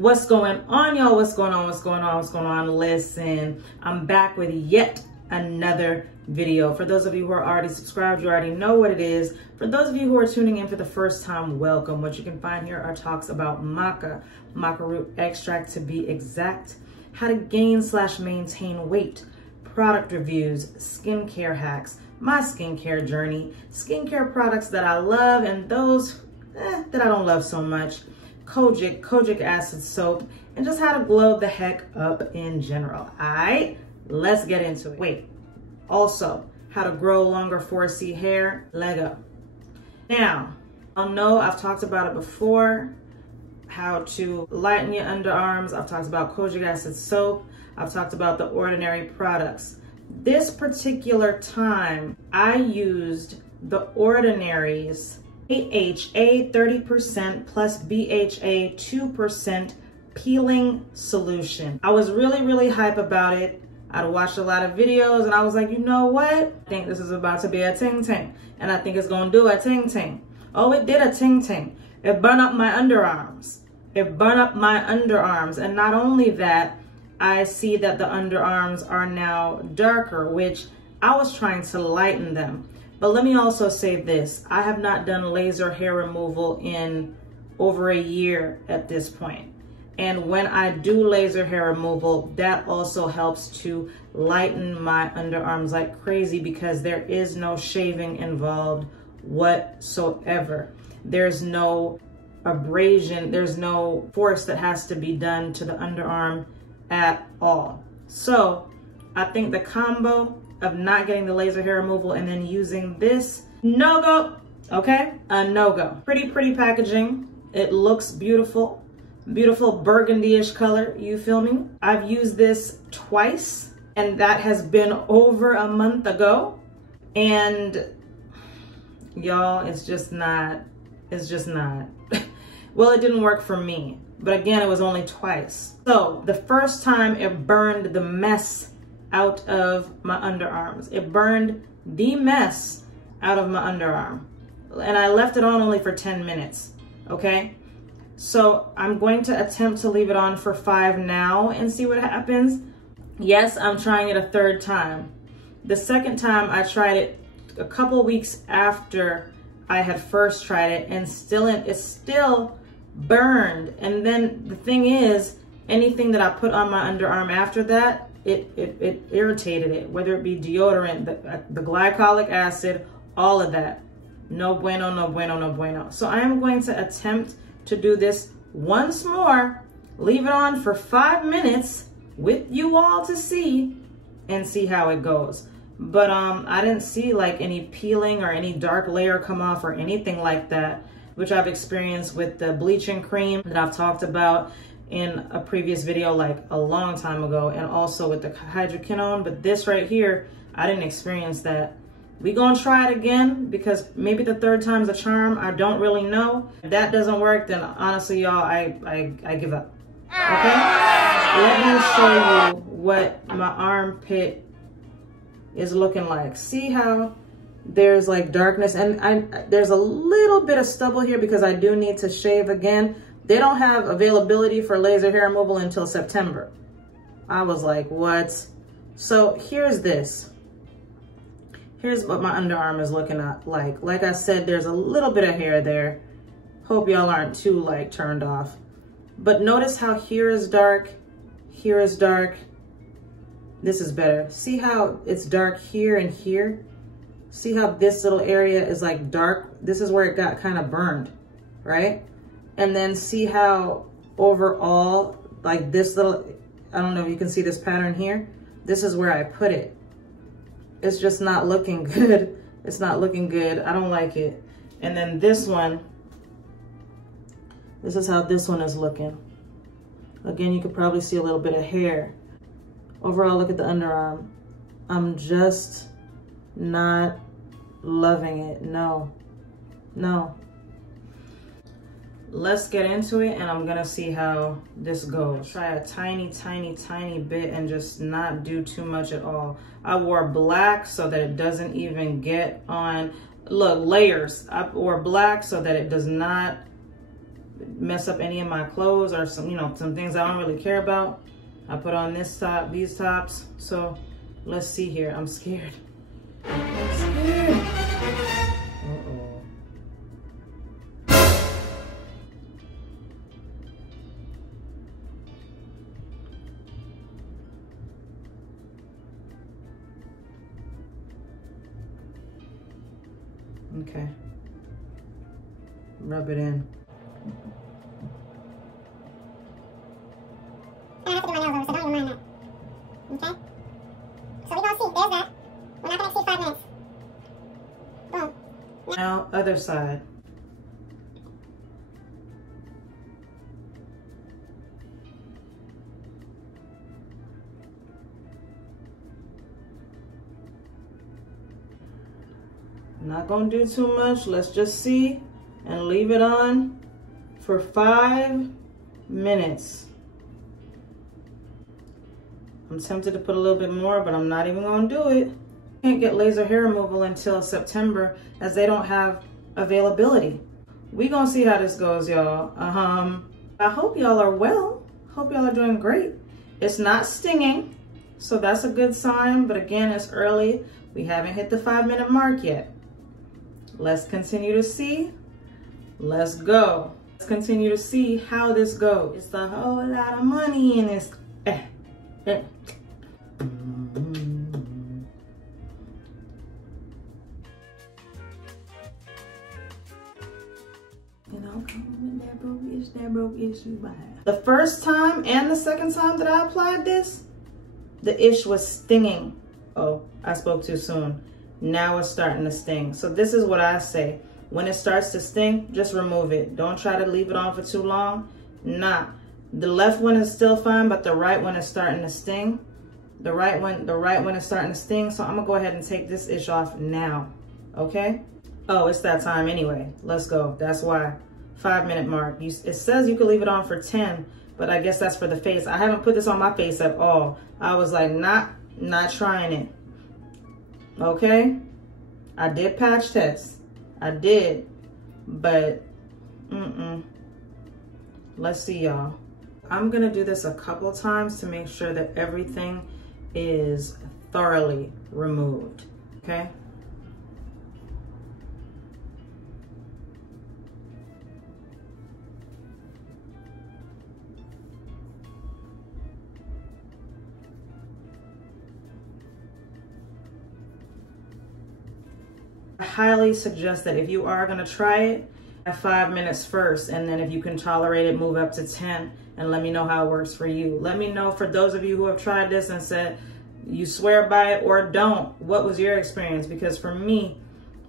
What's going on, y'all? What's going on? What's going on? What's going on? Listen, I'm back with yet another video. For those of you who are already subscribed, you already know what it is. For those of you who are tuning in for the first time, welcome. What you can find here are talks about maca root extract to be exact, how to gain/maintain weight, product reviews, skincare hacks, my skincare journey, skincare products that I love and those that I don't love so much, Kojic acid soap, and just how to glow the heck up in general. All right, let's get into it. Wait, also how to grow longer 4C hair, Lego. Now, I know I've talked about it before, how to lighten your underarms. I've talked about Kojic acid soap. I've talked about the Ordinary products. This particular time, I used the Ordinary's AHA 30% plus BHA 2% peeling solution. I was really hype about it. I'd watched a lot of videos and I was like, you know what? I think this is about to be a ting-ting. And I think it's gonna do a ting-ting. Oh, it did a ting-ting. It burned up my underarms. It burned up my underarms. And not only that, I see that the underarms are now darker, which I was trying to lighten them. But let me also say this. I have not done laser hair removal in over a year at this point. And when I do laser hair removal, that also helps to lighten my underarms like crazy because there is no shaving involved whatsoever. There's no abrasion, there's no force that has to be done to the underarm at all. So I think the combo of not getting the laser hair removal and then using this, no-go, okay? A no-go. Pretty packaging. It looks beautiful. Beautiful burgundy-ish color, you feel me? I've used this twice and that has been over a month ago. And y'all, it's just not. Well, it didn't work for me, but again, it was only twice. So the first time it burned the mess out of my underarms. It burned the mess out of my underarm. And I left it on only for 10 minutes, okay? So I'm going to attempt to leave it on for 5 now and see what happens. Yes, I'm trying it a third time. The second time I tried it a couple weeks after I had first tried it and it still burned. And then the thing is, anything that I put on my underarm after that, it irritated it, whether it be deodorant, the glycolic acid, all of that. No bueno, no bueno, no bueno. So I am going to attempt to do this once more, leave it on for 5 minutes with you all to see and see how it goes. But I didn't see like any peeling or any dark layer come off or anything like that, which I've experienced with the bleaching cream that I've talked about in a previous video like a long time ago, and also with the hydroquinone. But this right here, I didn't experience that. We gonna try it again because maybe the third time's a charm. I don't really know. If that doesn't work, then honestly, y'all, I give up. Okay? Let me show you what my armpit is looking like. See how there's like darkness, and there's a little bit of stubble here because I do need to shave again. They don't have availability for laser hair removal until September. I was like, what? So here's this. Here's what my underarm is looking at like. Like I said, there's a little bit of hair there. Hope y'all aren't too like turned off. But notice how here is dark, here is dark. This is better. See how it's dark here and here? See how this little area is like dark? This is where it got kind of burned, right? And then see how overall, like this little, I don't know if you can see this pattern here. This is where I put it. It's just not looking good. It's not looking good. I don't like it. And then this one, this is how this one is looking. Again, you could probably see a little bit of hair. Overall, look at the underarm. I'm just not loving it. No. Let's get into it and I'm gonna see how this goes. Try a tiny bit and just not do too much at all. I wore black so that it doesn't even get on, look, layers. I wore black so that it does not mess up any of my clothes or some, you know, some things I don't really care about. I put on this top, these tops. So let's see here. I'm scared. I'm scared. Uh-oh. Okay. Rub it in. I have to do my nails over, so don't even mind that. Okay? So we're gonna see. There's that. We're not gonna exceed 5 minutes. Boom. Now, other side. Not gonna do too much. Let's just see and leave it on for 5 minutes. I'm tempted to put a little bit more, but I'm not even gonna do it. Can't get laser hair removal until September as they don't have availability. We gonna see how this goes, y'all. I hope y'all are well. Hope y'all are doing great. It's not stinging, so that's a good sign, but again, it's early. We haven't hit the 5-minute mark yet. Let's continue to see. Let's go. Let's continue to see how this goes. It's a whole lot of money in this. The first time and the second time that I applied this, the ish was stinging. Oh, I spoke too soon. Now it's starting to sting. So this is what I say. When it starts to sting, just remove it. Don't try to leave it on for too long. Nah. The left one is still fine, but the right one is starting to sting. The right one is starting to sting. So I'm gonna go ahead and take this ish off now. Okay? Oh, it's that time anyway. Let's go. That's why. 5-minute mark. It says you could leave it on for 10, but I guess that's for the face. I haven't put this on my face at all. I was like, not trying it. Okay? I did patch test. I did, but let's see, y'all. I'm gonna do this a couple times to make sure that everything is thoroughly removed, okay? I highly suggest that if you are gonna try it, at 5 minutes first, and then if you can tolerate it, move up to 10 and let me know how it works for you. Let me know, for those of you who have tried this and said you swear by it or don't, what was your experience? Because for me,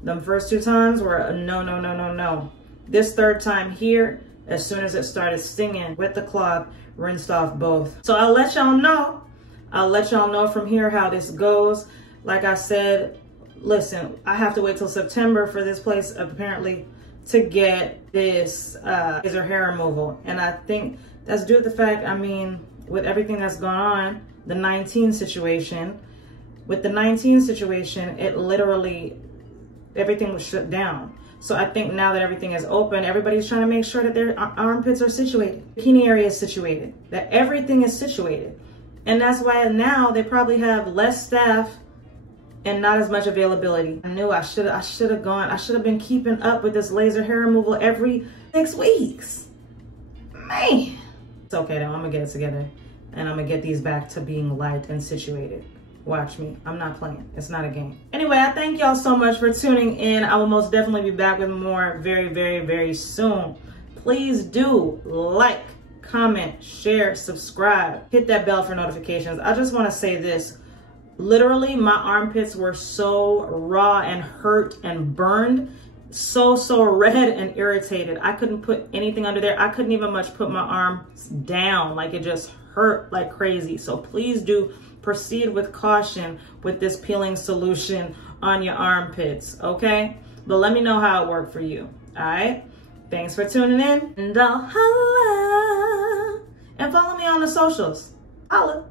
the first 2 times were a no. This third time here, as soon as it started stinging with the cloth, rinsed off both. So I'll let y'all know. I'll let y'all know from here how this goes. Like I said, listen, I have to wait till September for this place apparently to get this laser hair removal. And I think that's due to the fact, I mean, with everything that's gone on, the 19 situation, with the 19 situation, it literally, everything was shut down. So I think now that everything is open, everybody's trying to make sure that their armpits are situated, bikini area is situated, that everything is situated. And that's why now they probably have less staff and not as much availability. I knew I should have been keeping up with this laser hair removal every 6 weeks. Man. It's okay though, I'm gonna get it together and I'm gonna get these back to being light and situated. Watch me, I'm not playing, it's not a game. Anyway, I thank y'all so much for tuning in. I will most definitely be back with more very, very, very soon. Please do like, comment, share, subscribe, hit that bell for notifications. I just wanna say this. Literally, my armpits were so raw and hurt and burned, so red and irritated. I couldn't put anything under there. I couldn't even much put my arms down. Like, it just hurt like crazy. So please do proceed with caution with this peeling solution on your armpits, okay? But let me know how it worked for you, all right? Thanks for tuning in, and I'll holla. And follow me on the socials. Holla.